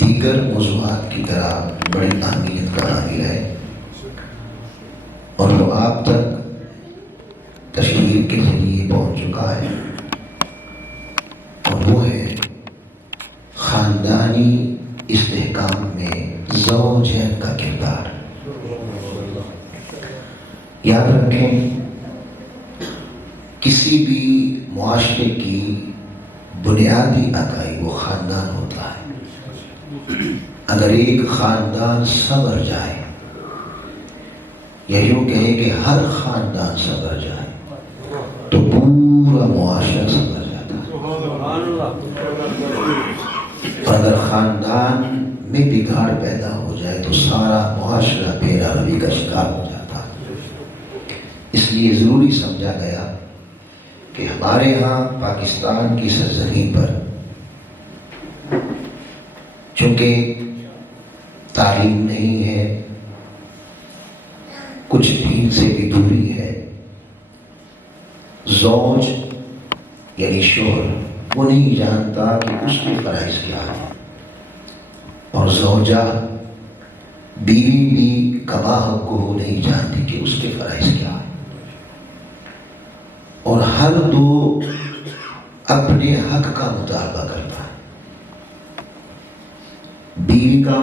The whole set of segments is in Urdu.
دیگر موضوعات کی طرح بڑی اہمیت کا حامل ہے اور وہ آپ تک تشہیر کے ذریعے پہنچ چکا ہے، اور وہ ہے خاندانی استحکام میں زوجین کا کردار۔ یاد رکھیں، کسی بھی معاشرے کی بنیادی اکائی وہ خاندان ہوتا ہے۔ اگر ایک خاندان سنور جائے، یا یوں کہیں کہ ہر خاندان سنور جائے، تو پورا معاشرہ سنور جاتا ہے۔ اور اگر خاندان میں بگاڑ پیدا ہو جائے تو سارا معاشرہ بے روی کا شکار ہو جاتا ہے۔ اس لیے ضروری سمجھا گیا کہ ہمارے ہاں پاکستان کی سرزمین پر چونکہ تعلیم نہیں ہے، کچھ دین سے بھی دوری ہے، زوج یعنی شوہر وہ نہیں جانتا کہ اس کے فرائض کیا ہے، اور زوجہ بیوی بھی کما حق کو نہیں جانتی کہ اس کے فرائض کیا ہے، اور ہر دو اپنے حق کا مطالبہ کرتا ہے۔ بیوی کا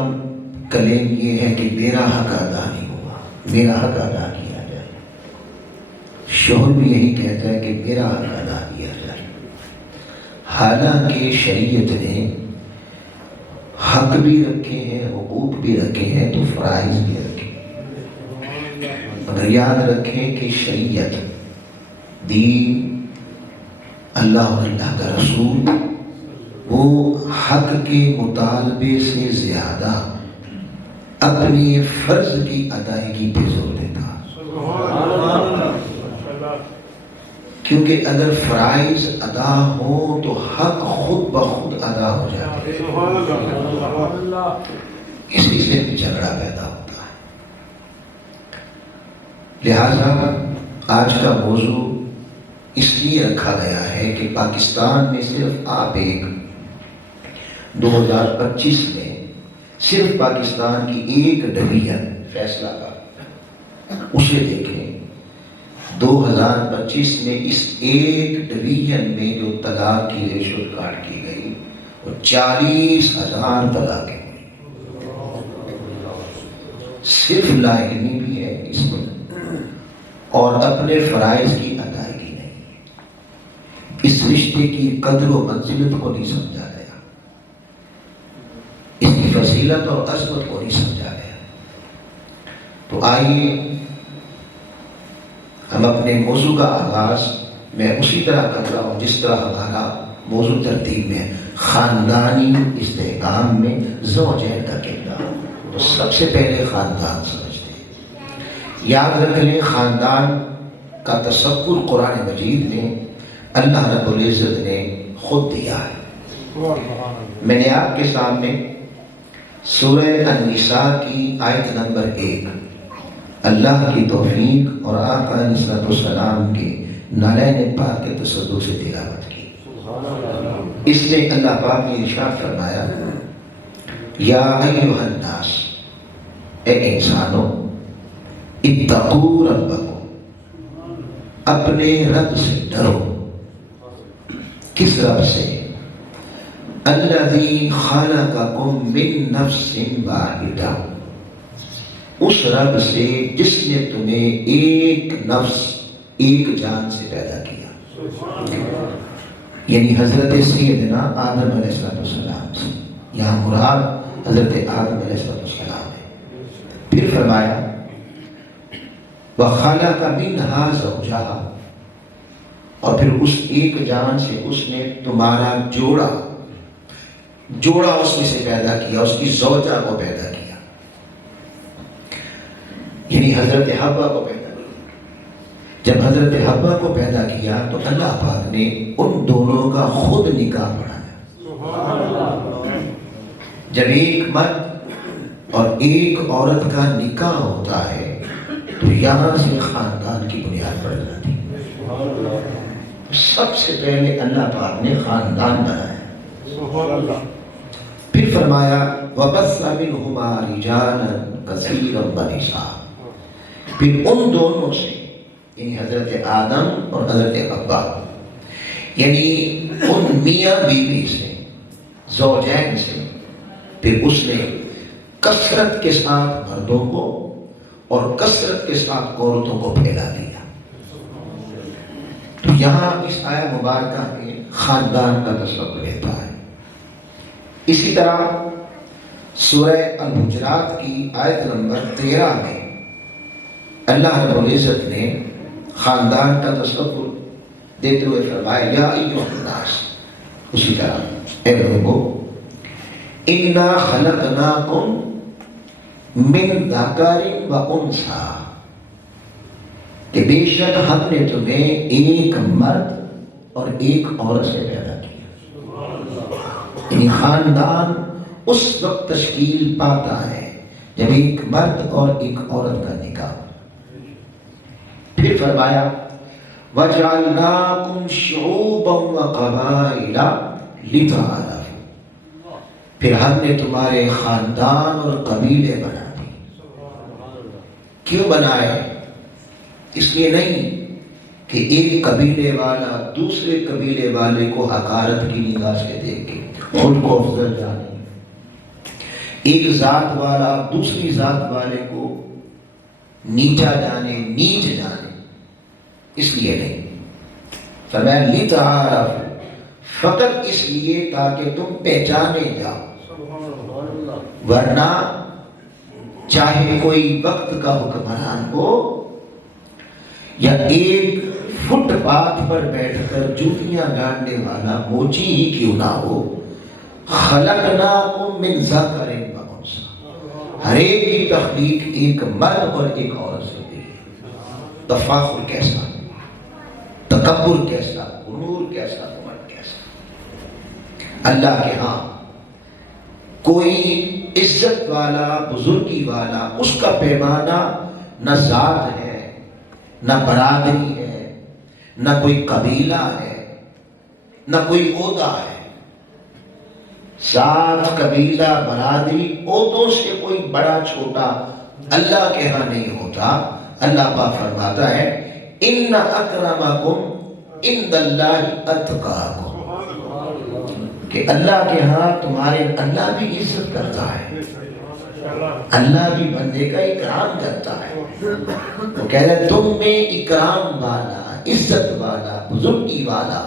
کلیم یہ ہے کہ میرا حق ادا نہیں ہوا، میرا حق ادا کیا جائے، شوہر بھی یہی کہتا ہے کہ میرا حق ادا کیا جائے۔ حالانکہ شریعت نے حق بھی رکھے ہیں، حقوق بھی رکھے ہیں، تو فرائض بھی رکھے ہیں۔ اگر یاد رکھیں کہ شریعت، دین، اللہ اور اللہ کا رسول وہ حق کے مطالبے سے زیادہ اپنی فرض کی ادائیگی پہ زور دیتا ہے، کیونکہ اگر فرائض ادا ہوں تو حق خود بخود ادا ہو جاتے ہیں، اسی سے جھگڑا پیدا ہوتا ہے۔ لہذا آج کا موضوع اس لیے رکھا گیا ہے کہ پاکستان میں صرف آپ ایک 2025 میں صرف پاکستان کی ایک ڈویژن فیصلہ کا اسے دیکھیں، 2025 میں اس ایک ڈویژن میں جو طلاق کی ریشو ریکارڈ کی گئی وہ 40,000 طلاقیں ہوئی۔ صرف لاعلمی بھی ہے اس میں، اور اپنے فرائض کی ادائیگی نہیں ہے۔ اس رشتے کی قدر و منزلت کو نہیں سمجھا گیا، اس کی فضیلت اور عظمت کو نہیں سمجھا گیا۔ تو آئیے ہم اپنے موضوع کا آغاز میں اسی طرح کر رہا ہوں جس طرح ہمارا موضوع ترتیب میں خاندانی استحکام میں زوجین کا کردار۔ تو سب سے پہلے خاندان سمجھتے ہیں۔ یاد رکھ لیں، خاندان کا تصور قرآن مجید میں اللہ رب العزت نے خود دیا ہے۔ میں نے آپ کے سامنے سورہ النساء کی آیت نمبر 1 اللہ کی توفیق اور آقا علیہ السلام کے نالین پاک کے تصدق سے تلاوت کی۔ اس میں اللہ پاک نے ارشاد فرمایا، یا ایھا الناس، اے انسانوں، اتقوا ربکم، اپنے رب سے ڈرو۔ کس رب سے؟ الذی خلقکم من نفس واحدہ، اس رب سے جس نے تمہیں ایک نفس، ایک جان سے پیدا کیا، یعنی حضرت سیدنا آدم علیہ السلام سے۔ یہاں مراد حضرت آدم علیہ السلام ہے۔ پھر فرمایا وَخَلَقَ مِنْهَا زَوْجَهَا، اور پھر اس ایک جان سے اس نے تمہارا جوڑا اس میں سے پیدا کیا، اس کی زوجہ کو پیدا کیا، یعنی حضرت حوا کو پیدا کیا۔ جب حضرت حوا کو پیدا کیا تو اللہ پاک نے ان دونوں کا خود نکاح پڑھایا۔ جب ایک مرد اور ایک عورت کا نکاح ہوتا ہے تو یہاں سے خاندان کی بنیاد پڑ جاتی ہے۔ سب سے پہلے اللہ پاک نے خاندان بنایا۔ پھر فرمایا وَبَثَّ مِنْهُمَا رِجَالًا كَثِيرًا وَنِسَاءً، پھر ان دونوں سے یعنی حضرت آدم اور حضرت حوا، یعنی ان میاں بیوی سے، زوجین سے، پھر اس نے کثرت کے ساتھ مردوں کو اور کثرت کے ساتھ عورتوں کو پھیلا دیا۔ تو یہاں اس آیہ مبارکہ میں خاندان کا تصور رہتا ہے۔ اسی طرح سورہ الحجرات کی آیت نمبر 13 میں اللہ رب العزت نے خاندان کا تصور دیتے ہوئے فرمایا یا ایھا الناس، اسی طرح اے لوگوں انا خلقناکم من ذکر و انثی، کہ بے شک ہم نے تمہیں ایک مرد اور ایک عورت سے پیدا کیا۔ یعنی خاندان اس وقت تشکیل پاتا ہے جب ایک مرد اور ایک عورت کا نکاح۔ پھر فرمایا وَجَعَلْنَاكُمْ شُعُوبًا وَقَبَائِلَ لِتَعَارَفُوا، پھر ہم نے تمہارے خاندان اور قبیلے بنا دیے۔ کیوں بنائے؟ اس لیے نہیں کہ ایک قبیلے والا دوسرے قبیلے والے کو حقارت کی نگاہ سے دیکھے، خود کو افضل جانے، ایک ذات والا دوسری ذات والے کو نیچا جانے، نیچ جانے، اس لیے نہیں۔ فرمایا لِتَعَارَفُوا، فقط اس لیے تاکہ تم پہچانے جاؤ، ورنہ چاہے کوئی وقت کا حکمران ہو یا ایک فٹ پاتھ پر بیٹھ کر جوتیاں گاڑنے والا موچی ہی کیوں نہ ہو، خلقناکم من ذکر و انثی، ہر ایک کی تخلیق ایک مرد اور ایک عورت سے ہوئی ہے۔ تفاخر کیسا، تکبر کیسا، غرور کیسا، گھمنڈ کیسا۔ اللہ کے ہاں کوئی عزت والا، بزرگی والا، اس کا پیمانہ نہ ذات ہے، نہ برادری ہے، نہ کوئی قبیلہ ہے، نہ کوئی عہدہ ہے۔ ذات، قبیلہ، برادری، عہدوں سے کوئی بڑا چھوٹا اللہ کے ہاں نہیں ہوتا۔ اللہ پاک فرماتا ہے ان اکرمکم عند اللہ اتقاکم، کہ اللہ کے ہاں تمہارے، اللہ بھی عزت کرتا ہے، اللہ بھی بندے کا اکرام کرتا ہے۔ وہ کہہ رہے تم میں اکرام والا، عزت والا، بزرگی والا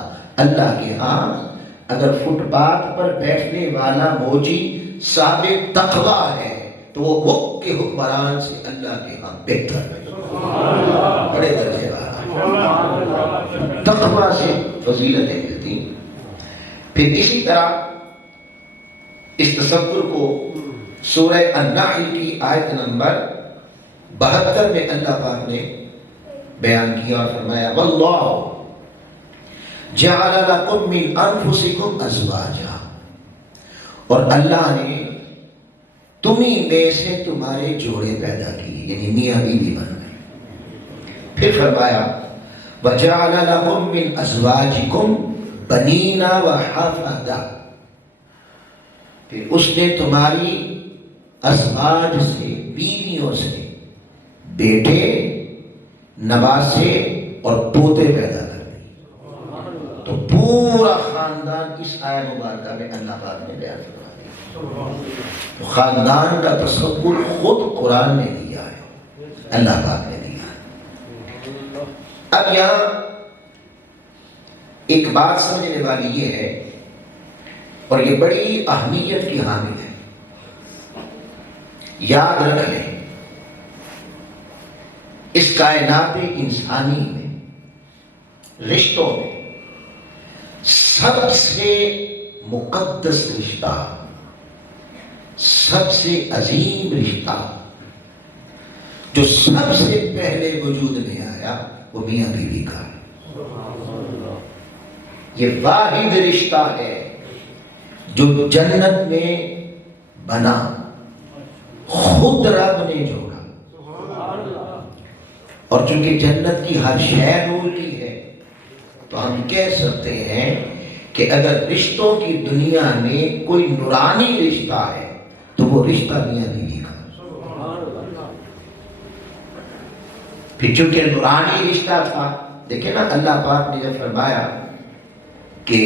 اللہ کے ہاں اگر فٹ پاتھ پر بیٹھنے والا موجی صاحب تقویٰ ہے تو وہ وقت کے حکمران سے اللہ کے ہاں بہتر ہے، بڑے درجے والا، تقویٰ سے فضیلتیں ملتی۔ پھر اسی طرح اس تصور کو سورہ النحل کی آیت نمبر 72 میں اللہ پاک نے بیان کیا اور فرمایا واللہ جعل لکم من انفسکم ازواجا، اور اللہ نے تمہیں میں سے تمہارے جوڑے پیدا کیے، یعنی میاں بیوی بن گئے۔ پھر فرمایا وجعل لکم من ازواجکم بنین وحفدہ، پھر اس نے تمہاری ازواج سے، بیویوں سے بیٹے، نواسے اور پوتے پیدا کر دی۔ تو پورا خاندان اس آیہ مبارکہ میں اللہ پاک نے بیان فرما دیا۔ تو خاندان کا تصور خود قرآن نے دیا ہے، اللہ پاک نے دیا ہے۔ اب یہاں ایک بات سمجھنے والی یہ ہے، اور یہ بڑی اہمیت کی حامل ہے، یاد رکھ لیں اس کائنات انسانی میں، رشتوں میں سب سے مقدس رشتہ، سب سے عظیم رشتہ جو سب سے پہلے وجود میں آیا وہ میاں بیوی کا ہے۔ یہ واحد رشتہ ہے جو جنت میں بنا، خود رب نے جوڑا۔ اور چونکہ جنت کی ہر شے نور کی ہے تو ہم کہہ سکتے ہیں کہ اگر رشتوں کی دنیا میں کوئی نورانی رشتہ ہے تو وہ رشتہ میاں بیوی کا۔ پھر چونکہ نورانی رشتہ تھا، دیکھیں نا اللہ پاک نے جب فرمایا کہ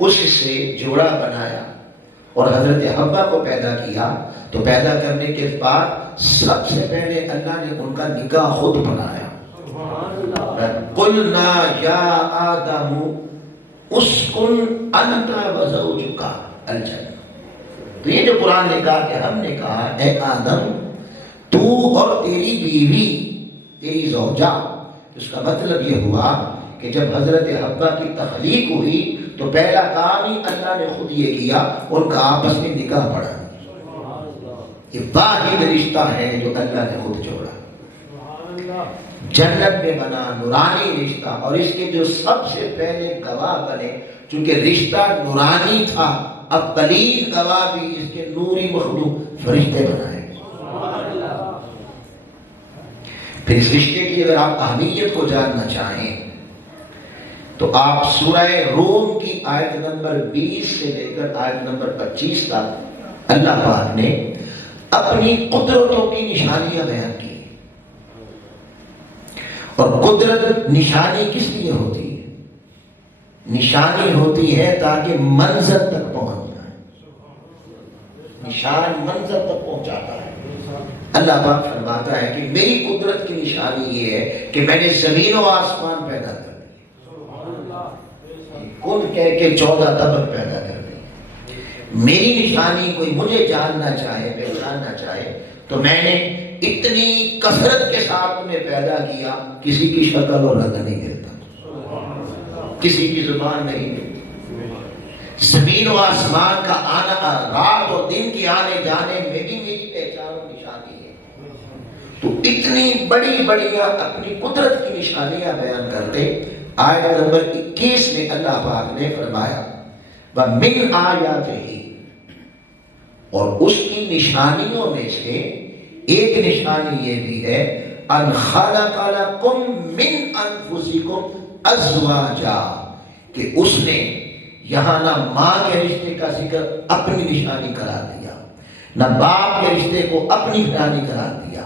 اس سے جوڑا بنایا اور حضرت حوا کو پیدا کیا، تو پیدا کرنے کے بعد سب سے پہلے اللہ نے ان کا نکاح خود بنایا۔ قلنا یا آدم اسکن انت وزوجک الجنہ۔ تو یہ جو قرآن نے کہا کہ ہم نے کہا اے آدم تو اور تیری بیوی، تیری زوجہ، اس کا مطلب یہ ہوا کہ جب حضرت حوا کی تخلیق ہوئی تو پہلا کام ہی اللہ نے خود یہ کیا، ان کا آپس میں نکاح پڑا۔ یہ واحد رشتہ ہے جو اللہ نے خود جوڑا، جنت میں بنا نورانی رشتہ۔ اور اس کے جو سب سے پہلے گواہ بنے، چونکہ رشتہ نورانی تھا، اب دلیل گواہ بھی اس کے نوری مخلوق فرشتے بنائے۔ پھر اس رشتے کی اگر آپ اہمیت کو جاننا چاہیں تو آپ سورہ روم کی آیت نمبر 20 سے لے کر آیت نمبر 25 تک اللہ پاک نے اپنی قدرتوں کی نشانیاں بیان کی۔ اور قدرت نشانی کس لیے ہوتی ہے؟ نشانی ہوتی ہے تاکہ منظر تک پہنچ جائے۔ نشان منظر تک پہنچاتا ہے۔ اللہ پاک فرماتا ہے کہ میری قدرت کی نشانی یہ ہے کہ میں نے زمین و آسمان پیدا کر دی، کن کہہ کے 14 طبق پیدا کر دی۔ میری نشانی کوئی مجھے جاننا چاہے، پہچاننا چاہے، تو میں نے اتنی کثرت کے ساتھ تمہیں پیدا کیا، کسی کی شکل اور رنگ نہیں ملتا، کسی کی زبان نہیں ملتی۔ زمین و آسمان کا آنا، رات اور دن کی آنے جانے میں بھی میری پہچان اور نشانی ہے۔ تو اتنی بڑی بڑیاں اپنی قدرت کی نشانیاں بیان کرتے، آیت نمبر 21 میں اللہ پاک نے فرمایا وَمِنْ آیَاتِهِ، اور اس کی نشانیوں میں سے ایک نشانی یہ بھی ہے ان خلق لکم من انفسکم ازواجا، کہ اس نے یہاں نہ ماں کے رشتے کا ذکر اپنی نشانی قرار دیا، نہ باپ کے رشتے کو اپنی نشانی قرار دیا،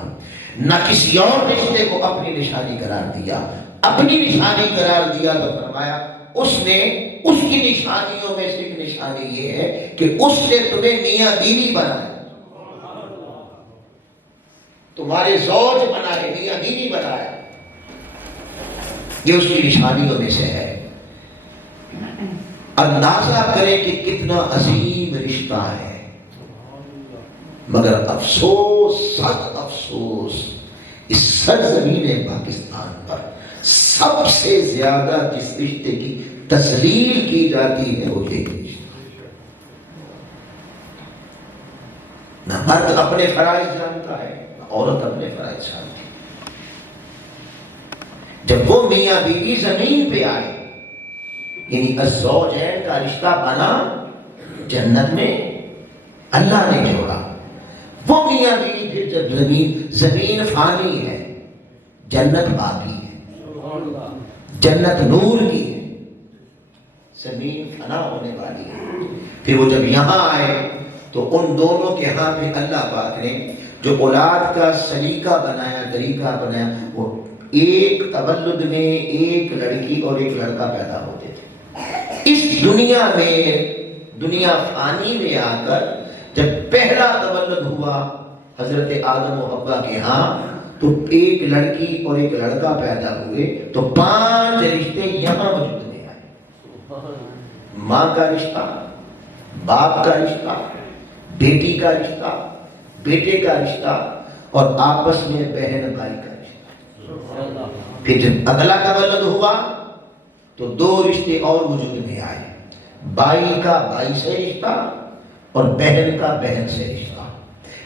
نہ کسی اور رشتے کو اپنی نشانی قرار دیا، اپنی نشانی قرار دیا تو فرمایا اس نے اس کی نشانیوں میں سے ایک نشانی یہ ہے کہ اس نے تمہیں میاں بیوی بنایا، تمہارے زوج بنائے، میاں بیوی بنایا۔ یہ اس کی نشانیوں میں سے ہے۔ اندازہ کریں کہ کتنا عظیم رشتہ ہے، مگر افسوس، سخت افسوس، اس سرزمین پاکستان پر سب سے زیادہ جس رشتے کی تسلیل کی جاتی ہے وہ یہ رشتہ۔ نہ مرد اپنے فرائض جانتا ہے، نہ عورت اپنے فرائض جانتی ہے۔ جب وہ میاں بیوی زمین پہ آئے، یعنی الزوجین کا رشتہ بنا جنت میں، اللہ نے جوڑا۔ وہ میاں بیوی پھر جب زمین فانی ہے، جنت باقی ہے، جنت نور کی ہے، زمین فنا ہونے والی ہے۔ پھر وہ جب یہاں آئے تو ان دونوں کے ہاں پہ اللہ پاک نے جو اولاد کا سلیقہ بنایا، طریقہ بنایا، وہ ایک تولد میں ایک لڑکی اور ایک لڑکا پیدا ہوتے تھے۔ اس دنیا میں، دنیا فانی میں آ کر جب پہلا تولد ہوا حضرت آدم و حوا کے ہاں، تو ایک لڑکی اور ایک لڑکا پیدا ہوئے، تو 5 رشتے یہاں وجود میں آئے۔ ماں کا رشتہ، باپ کا رشتہ، بیٹی کا رشتہ، بیٹے کا رشتہ، اور آپس میں بہن بھائی کا رشتہ۔ پھر جب اگلا تولد ہوا تو 2 رشتے اور وجود میں آئے، بھائی کا بھائی سے رشتہ اور بہن کا بہن سے رشتہ۔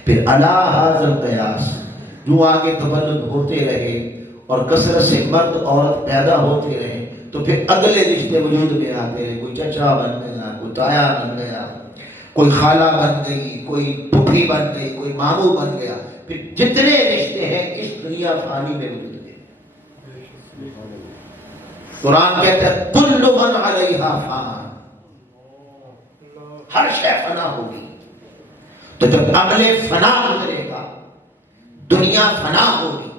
پھر علی ھذا القیاس جو آگے تولد ہوتے رہے اور کثرت سے مرد عورت پیدا ہوتے رہے، تو پھر اگلے رشتے وجود میں آتے رہے۔ کوئی چچا بن گیا، کوئی تایا بن گیا، کوئی خالہ بن گئی، کوئی پھوپھی بن گئی، کوئی ماموں بن گیا۔ پھر جتنے رشتے ہیں اس دنیا فانی میں وجود میں۔ قرآن کہتا ہے کل من علیہا فان، ہر شے فنا ہوگی. تو جب عمل فنا گزرے گا، دنیا فنا ہوگی،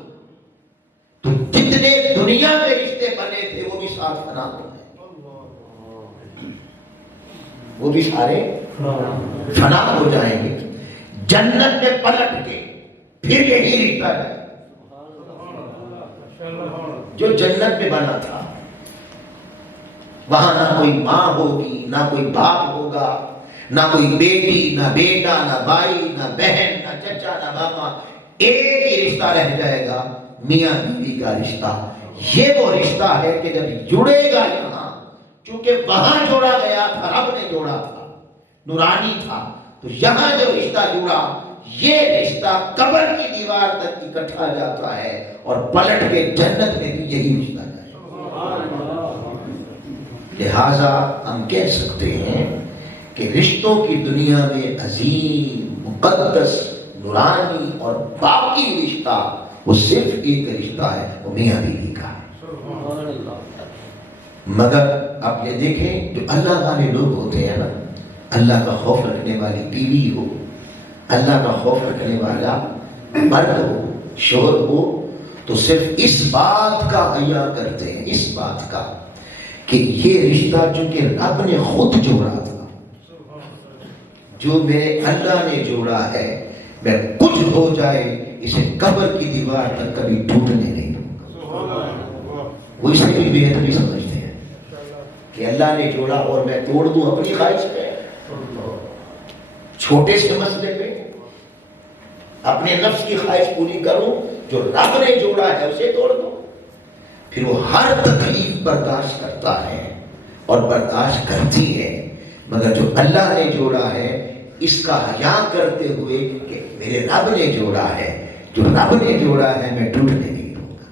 تو جتنے دنیا میں رشتے بنے تھے وہ بھی ساتھ فنا ہو گئے، وہ بھی سارے فنا ہو جائیں گے. جنت میں پلٹ کے پھر یہی رشتہ ہے جو جنت میں بنا تھا. وہاں نہ کوئی ماں ہوگی، نہ کوئی باپ ہوگا، نہ کوئی بیٹی، نہ بیٹا، نہ بھائی، نہ بہن، نہ چچا، نہ ماما. ایک ہی رشتہ رہ جائے گا، میاں بیوی کا رشتہ. یہ وہ رشتہ ہے کہ جب جڑے گا یہاں، چونکہ وہاں جوڑا گیا تھا، رب نے جوڑا تھا، نورانی تھا، تو یہاں جو رشتہ جڑا، یہ رشتہ قبر کی دیوار تک اکٹھا جاتا ہے اور پلٹ کے جنت میں بھی یہی رشتہ جائے. لہذا ہم کہہ سکتے ہیں کہ رشتوں کی دنیا میں عظیم، مقدس، نورانی اور باقی رشتہ وہ صرف ایک رشتہ ہے، وہ میاں بیوی کا ہے. مگر آپ یہ دیکھیں جو اللہ والے لوگ ہوتے ہیں نا، اللہ کا خوف رکھنے والی بیوی ہو، اللہ کا خوف رکھنے والا مرد ہو، شوہر ہو، تو صرف اس بات کا حیا کرتے ہیں، اس بات کا کہ یہ رشتہ چونکہ رب نے خود جوڑا تھا، جو میرے اللہ نے جوڑا ہے، میں کچھ ہو جائے اسے قبر کی دیوار تک کبھی ٹوٹنے نہیں دوں گا. وہ اسے بھی بہتری سمجھتے ہیں کہ اللہ نے جوڑا اور میں توڑ دوں اپنی خواہش پہ، چھوٹے سے مسئلے پہ اپنے نفس کی خواہش پوری کروں، جو رب نے جوڑا ہے اسے توڑ دوں. پھر وہ ہر تکلیف برداشت کرتا ہے اور برداشت کرتی ہے، مگر جو اللہ نے جوڑا ہے اس کا حیا کرتے ہوئے کہ میرے رب نے جوڑا ہے، جو رب نے جوڑا ہے میں ٹوٹنے نہیں دوں گا.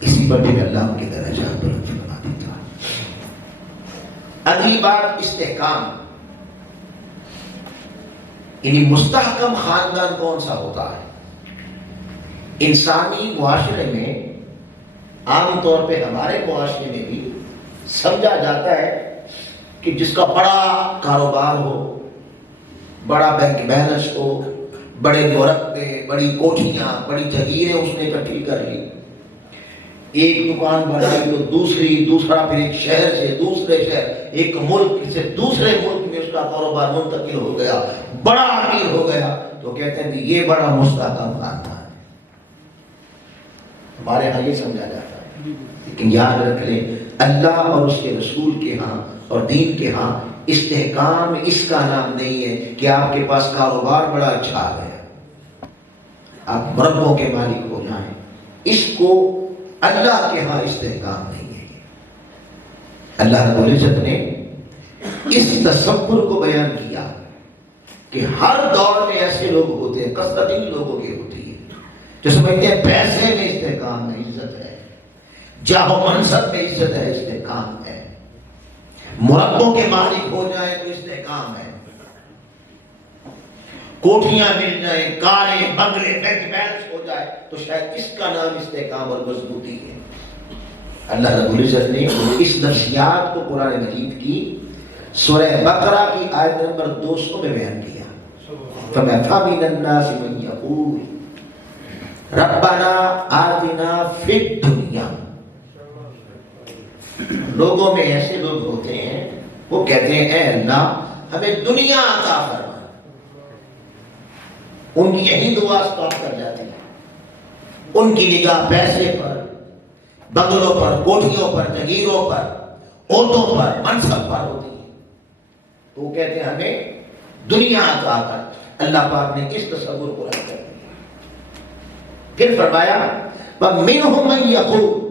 اسی پر بھی اللہ کے درجات بلند بنا دیتا. اگلی بات استحکام. یعنی مستحکم خاندان کون سا ہوتا ہے؟ انسانی معاشرے میں عام طور پہ، ہمارے معاشرے میں بھی سمجھا جاتا ہے کہ جس کا بڑا کاروبار ہو، بڑا بینک بیلنس ہو، بڑے مرتبے، بڑی کوٹھیاں، بڑی جگیریں اس نے اکٹھی کر لی، ایک دکان بنائی تو دوسرا پھر ایک شہر سے دوسرے شہر، ایک ملک سے دوسرے ملک میں اس کا کاروبار منتقل ہو گیا، بڑا امیر ہو گیا، تو کہتے ہیں کہ یہ بڑا مستحکم خاندان ہے. ہمارے ہاں یہ سمجھا جاتا ہے. لیکن یاد رکھ لیں، اللہ اور اس کے رسول کے ہاں اور دین کے ہاں استحکام اس کا نام نہیں ہے کہ آپ کے پاس کاروبار بڑا اچھا آ گیا، آپ مربوں کے مالک ہو جائیں. اس کو اللہ کے ہاں استحکام نہیں ہے. اللہ رب العزت نے اس تصور کو بیان کیا کہ ہر دور میں ایسے لوگ ہوتے ہیں، کثرت ان لوگوں کی ہوتی ہے جو سمجھتے ہیں پیسے میں استحکام ہے، عزت ہے، جاہ و منصب میں عزت ہے، استحکام ہے، مربوں کے مالک ہو جائے تو استحکام ہے، کوٹھیاں مل جائیں، کاریں، بنگلے، بینک بیلنس ہو جائے تو شاید اس کا نام استحکام اور مضبوطی ہے. اللہ رب العزت نے اس نفسیات کو قرآن مجید کی سورہ بقرہ کی آیت نمبر 200 میں بیان کیا. فَمِنَ النَّاسِ مَن يَقُولُ رَبَّنَا آتِنَا فِي الدُّنْيَا. لوگوں میں ایسے لوگ ہوتے ہیں وہ کہتے ہیں اے اللہ ہمیں دنیا عطا فرما. ان کی یہی دعا سٹاپ کر جاتی ہے. ان کی نگاہ پیسے پر، بنگلوں پر، کوٹھیوں پر، جگیروں پر، عہدوں پر، منصب پر ہوتی ہے. تو وہ کہتے ہیں ہمیں دنیا عطا کر. اللہ پاک نے اس تصور کو رکھ کر دیا. پھر فرمایا وَمِنْهُمْ مَنْ يَقُولُ،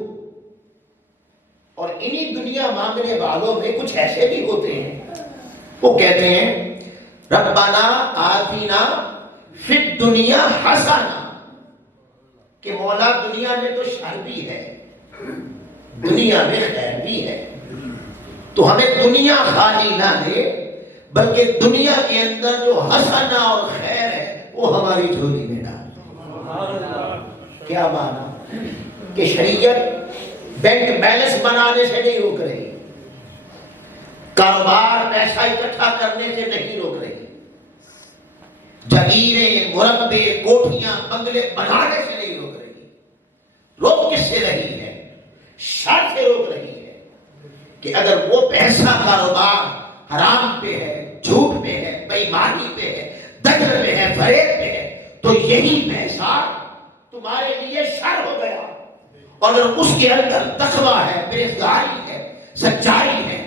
اور انہی دنیا مانگنے والوں میں کچھ ایسے بھی ہوتے ہیں وہ کہتے ہیں ربنا آتینا فی الدنیا حسنہ، کہ مولا دنیا میں تو شر بھی ہے، دنیا میں خیر بھی ہے، تو ہمیں دنیا خالی نہ دے بلکہ دنیا کے اندر جو حسنہ اور خیر ہے وہ ہماری جھولی میں ڈال. کیا معنی؟ کہ شریعت بینک بیلنس بنانے سے نہیں روک رہی، کاروبار پیسہ اکٹھا کرنے سے نہیں روک رہی، جگیریں، مربے، کوٹھیاں، بنگلے بنانے سے نہیں روک رہی۔ روک کس سے رہی ہے؟ شر سے روک رہی ہے کہ اگر وہ پیسہ کاروبار حرام پہ ہے، جھوٹ پہ ہے، بے ایمانی پہ ہے، دجل پہ ہے، فریب پہ ہے، تو یہی پیسہ تمہارے لیے شر ہو گیا۔ اور اگر اس کے اندر تقویٰ ہے، پرہیزگاری ہے، سچائی ہے،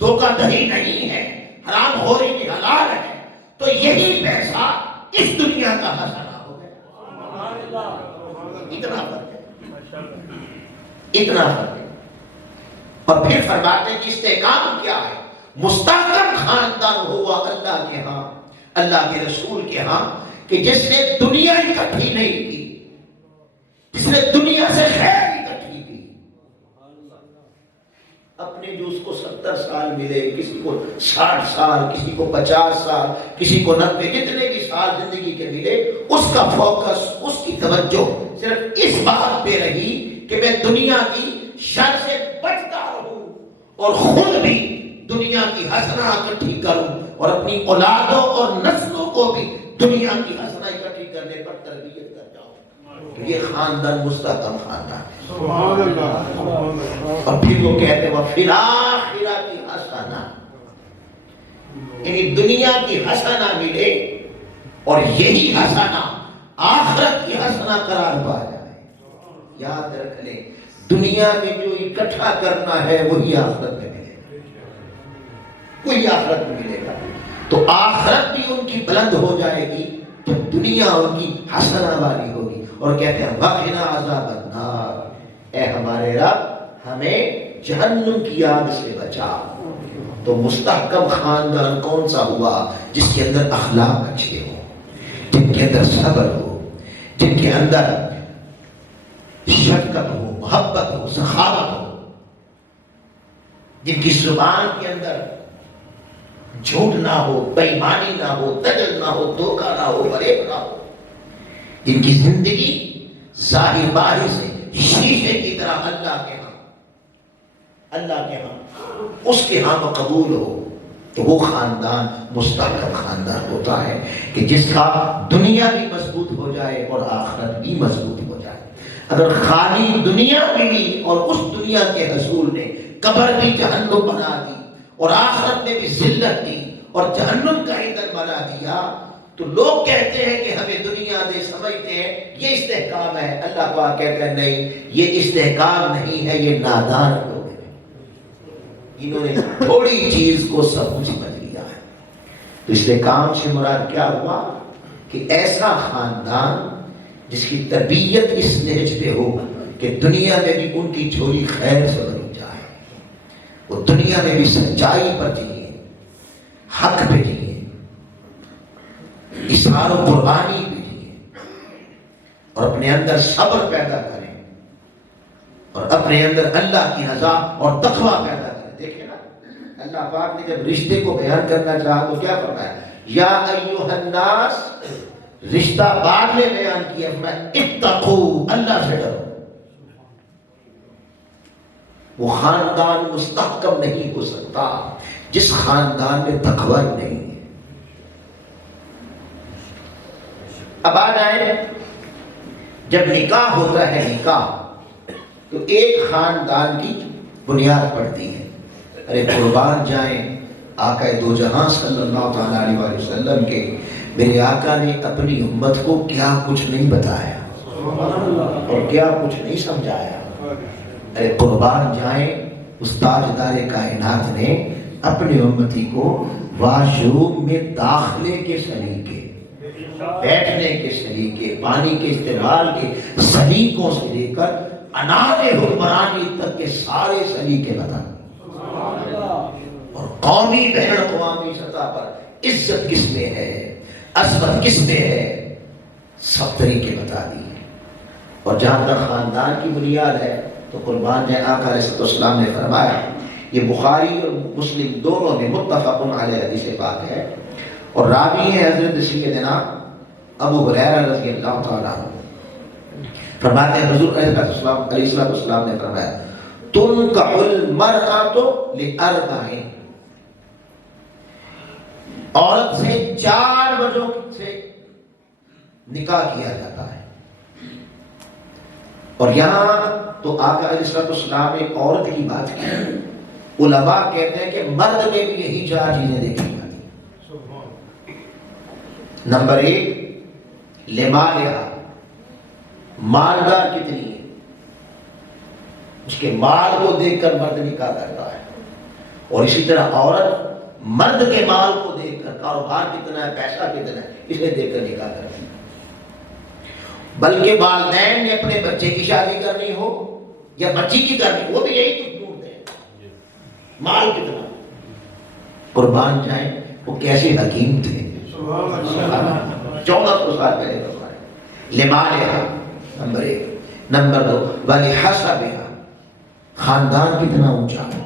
دھوکہ دہی نہیں ہے، حرام خوری کی حلال ہے، تو یہی پیسہ اس دنیا کا حسنہ ہو گیا۔ اتنا فرق ہے، اتنا فرق ہے۔ اور پھر فرماتے ہیں کہ استحکام کیا ہے؟ مستحکم خاندان ہوا اللہ کے ہاں، اللہ کے رسول کے ہاں، کہ جس نے دنیا اکٹھی نہیں کی، جس نے دنیا سے خیر اکٹھی کی۔ اپنے جو اس کو 70 سال ملے، کسی کو 60 سال، کسی کو 50 سال، کسی کو 90، جتنے بھی سال زندگی کے ملے، اس کا فوکس، اس کی توجہ صرف اس بات پہ رہی کہ میں دنیا کی شر سے بچتا رہوں اور خود بھی دنیا کی حسنہ اکٹھی کروں اور اپنی اولادوں اور نسلوں کو بھی دنیا کی حسنہ اکٹھی کرنے پر تربیت کر جاؤں۔ یہ خاندان مستحکم خاندان ہے۔ سبحان اللہ۔ اور پھر وہ کہتے ہیں وَفِي الْآخِرَةِ حَسَنَةٌ، یعنی دنیا کی حسنہ ملے اور یہی حسنہ آخرت کی حسنہ قرار پا جائے۔ یاد رکھ لیں، دنیا میں جو اکٹھا کرنا ہے وہی آخرت میں ملے گا، وہی آخرت میں ملے گا۔ تو آخرت بھی ان کی بلند ہو جائے گی جب دنیا ان کی حسنہ والی ہوگی۔ اور کہتے ہیں وَقِنَا عَذَابَ النَّارِ، اے ہمارے رب ہمیں جہنم کی آگ سے بچا۔ تو مستحکم خاندان کون سا ہوا؟ جس کے اندر اخلاق اچھے ہوں، جن کے اندر صبر ہو، جن کے اندر شفقت ہو، محبت ہو، سخاوت ہو، جن کی زبان کے اندر جھوٹ نہ ہو، بے ایمانی نہ ہو، دجل نہ ہو، دھوکہ نہ ہو، فریب نہ ہو، جن کی زندگی ظاہر باہر سے شیشے کی طرح اللہ کے ہاں، اللہ کے ہاں، اس کے ہاں مقبول ہو، تو وہ خاندان مستحکم خاندان ہوتا ہے کہ جس کا دنیا بھی مضبوط ہو جائے اور آخرت بھی مضبوط ہو جائے۔ اگر خالی دنیا ملی اور اس دنیا کے حصول نے قبر بھی جہنم بنا دی اور آخرت نے بھی ذلت دی اور جہنم کا ایندھن بنا دیا، تو لوگ کہتے ہیں کہ ہمیں دنیا دے، سمجھتے ہیں یہ استحکام ہے۔ اللہ پاک کہتا ہے نہیں، یہ استحکام نہیں ہے، یہ نادان لوگ ہیں، انہوں نے تھوڑی چیز کو سب کچھ سمجھ لیا ہے۔ تو استحکام سے مراد کیا ہوا؟ کہ ایسا خاندان جس کی تربیت اس نہج پہ ہو کہ دنیا میں بھی ان کی جھولی خیر سے بھری جائے، وہ دنیا میں بھی سچائی پر جیے، حق پہ جیے، اظہار و قربانی پہ جیے، اور اپنے اندر صبر پیدا کریں اور اپنے اندر اللہ کی رضا اور تقویٰ پیدا کریں۔ دیکھیں نا، اللہ پاک نے جب رشتے کو بیان کرنا چاہا تو کیا فرمایا؟ یا ایھا الناس، رشتہ بعد میں بیان کیا، میں اتقوا، اللہ سے ڈرو۔ وہ خاندان مستحکم نہیں ہو سکتا جس خاندان میں تقوی نہیں ہے۔ اب آ جائیں، جب نکاح ہوتا ہے نکاح تو ایک خاندان کی بنیاد پڑتی ہے۔ ارے قربان جائیں آقا دو جہاں صلی اللہ تعالیٰ علیہ وسلم کے، میرے آقا نے اپنی امت کو کیا کچھ نہیں بتایا اور کیا کچھ نہیں سمجھایا۔ ارے قربان جائیں، اس تاجدار کائنات نے اپنے امتی کو واش روم میں داخلے کے سلیقے، بیٹھنے کے سلیقے، پانی کے استعمال کے سلیقوں سے لے کر انار حکمرانی تک کے سارے سلیقے بتائے، اور قومی بین الاقوامی سطح پر عزت کس میں ہے، عظمت کس میں ہے، سب طریقے بتا دیے۔ اور جہاں تک خاندان کی بنیاد ہے تو قربان نے آقا علیہ السلام نے فرمایا، یہ بخاری اور مسلم دونوں میں متفق علیہ حدیث پاک ہے، اور راوی ہے حضرت سیدنا ابو ہریرہ رضی اللہ تعالیٰ عنہ۔ فرماتے ہیں حضور علیہ السلام نے فرمایا، تنکح المرأۃ لاربع، عورت سے 4 وجہ سے نکاح کیا جاتا ہے. اور یہاں تو آقا علیہ السلام نے عورت کی بات کی. علماء کہتے ہیں کہ مرد میں بھی یہی 4 چیزیں دیکھی جاتی ہیں. نمبر 1 لمالہا، مالدار کتنی ہے، اس کے مال کو دیکھ کر مرد نکاح کرتا ہے. اور اسی طرح عورت مرد کے مال کو دیکھ کر، کاروبار کتنا ہے، پیسہ کتنا ہے، اسے دیکھ کر نکاح کرتی ہے. بلکہ والدین نے اپنے بچے کی شادی کرنی ہو یا بچی کی کرنی، وہ بھی یہی کچھ ڈھونڈتے ہیں، مال کتنا. قربان جائیں وہ کیسے حکیم تھے، 1400 سال پہلے فرمایا. لمالہا نمبر 1. نمبر 2 ولحسبہا، خاندان کتنا اونچا ہے،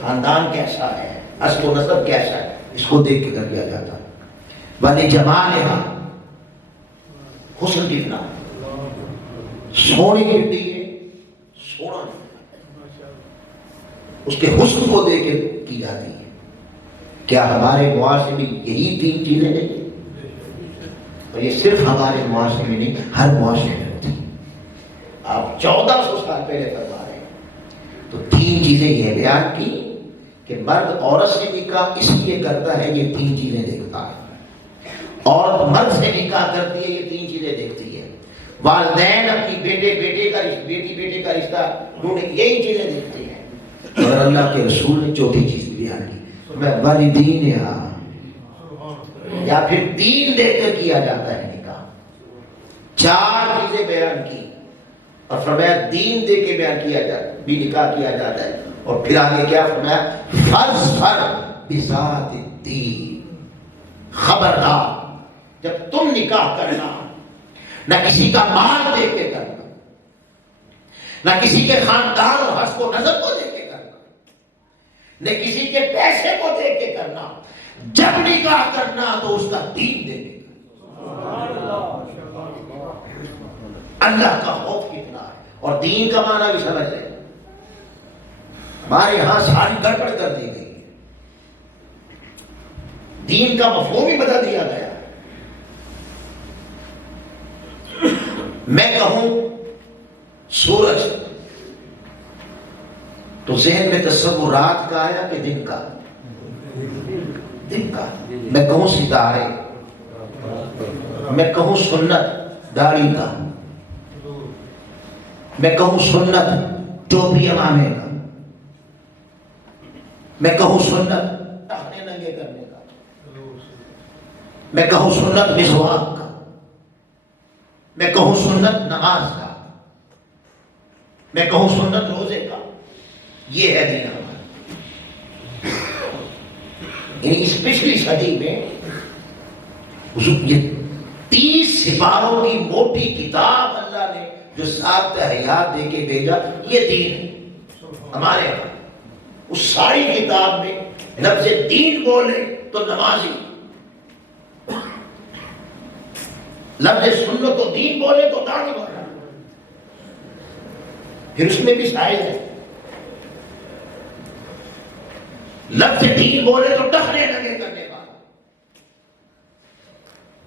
خاندان کیسا ہے، اصل و نسب کیسا ہے، اس کو دیکھ کے کر دیا جاتا ہے. ولجمالہا، حسن کتنا، سونی کتنی ہے، سونا اس کے حسن کو دیکھ کے کی جاتی ہے. کیا ہمارے معاشرے میں یہی 3 چیزیں نہیں؟ اور یہ صرف ہمارے معاشرے میں نہیں، ہر معاشرے میں ہوتی. آپ 1400 سال پہلے فرما رہے ہیں. تو 3 چیزیں یہ بیان کی کہ مرد عورت سے نکاح اس لیے کرتا ہے، یہ 3 چیزیں دیکھتا ہے. عورت مرد سے نکاح کرتی ہے، یہ 3 چیزیں دیکھتی ہے. والدین اپنی بیٹے کا رشتہ ڈھونڈے، یہی چیزیں دیکھتی ہیں. اور اللہ کے رسول نے 4تھی چیز بیان کی، میں والدینہا، یا پھر دین دیکھ کر کیا جاتا ہے نکاح. 4 چیزیں بیان کی اور فرمایا دین دے کے بیان کیا جاتا بھی نکاح کیا جاتا ہے. اور پھر آگے کیا فرمایا، فاظفر بذات الدین، خبردار جب تم نکاح کرنا، نہ کسی کا مال دیکھ کے کرنا، نہ کسی کے خاندان اور حسب و نسب کو دیکھ کے کرنا، نہ کسی کے پیسے کو دیکھ کے کرنا. جب نکاح کرنا تو اس کا دین دیکھ کے کرنا. اللہ کا خوف کتنا ہے. اور دین کا معنی بھی سمجھ لیں، ہمارے یہاں ساری گڑبڑ کر دی گئی ہے. دین کا مفہوم ہی بدل دیا گیا. میں کہوں سورج تو ذہن میں تصورات کا آیا کہ دن کا، دن کا. میں کہوں ستارے، میں کہوں سنت داڑھی کا، میں کہوں سنت ٹوپی امامے کا، میں کہوں سنت ٹخنے ننگے کرنے کا، میں کہوں سنت مسواک کا، میں کہوں سنت نماز کا، میں کہوں سنت روزے کا. یہ ہے دین ہمارا. یعنی اس پچھلی صدی میں یہ 30 سپاروں کی موٹی کتاب اللہ نے جو 7 حیات دے کے بھیجا، یہ دین ہے ہمارے یہاں. اس ساری کتاب میں لفظ دین بولے تو نمازی، لفظ سنت و دین بولے تو داڑھی والا، پھر اس میں بھی شاید ہے. لفظ دین بولے تو ٹخنے لگے کرنے والا.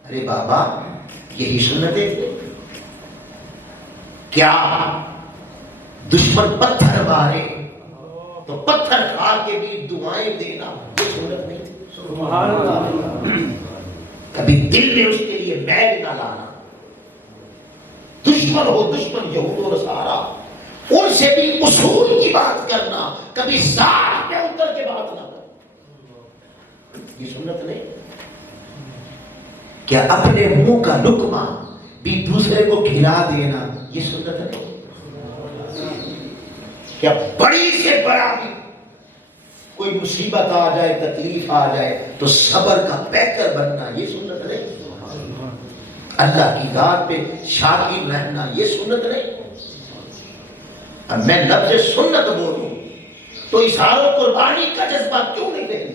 ارے بابا یہی سنتیں تھے کیا؟ دشمن پتھر مارے تو پتھر کھا کے بھی دعائیں دینا، یہ سنت نہیں تھی. سبحان اللہ. کبھی دل میں اس کے لیے میل نہ لانا. دشمن ہو دشمن یہود و نصارا، ان سے بھی اصول کی بات کرنا، کبھی ذات میں اتر کے بات نہ کرنا، یہ سنت نہیں. کیا اپنے منہ کا لقمہ بھی دوسرے کو کھلا دینا، یہ سنت نہیں. کیا بڑی سے بڑا بھی کوئی مصیبت آ جائے، تکلیف آ جائے تو صبر کا پیکر بننا، یہ سنت نہیں. اللہ کی ذات پہ شاکر رہنا، یہ سنت نہیں. اب میں لفظ سنت بولوں تو اظہار و قربانی کا جذبہ کیوں نہیں دیکھنا؟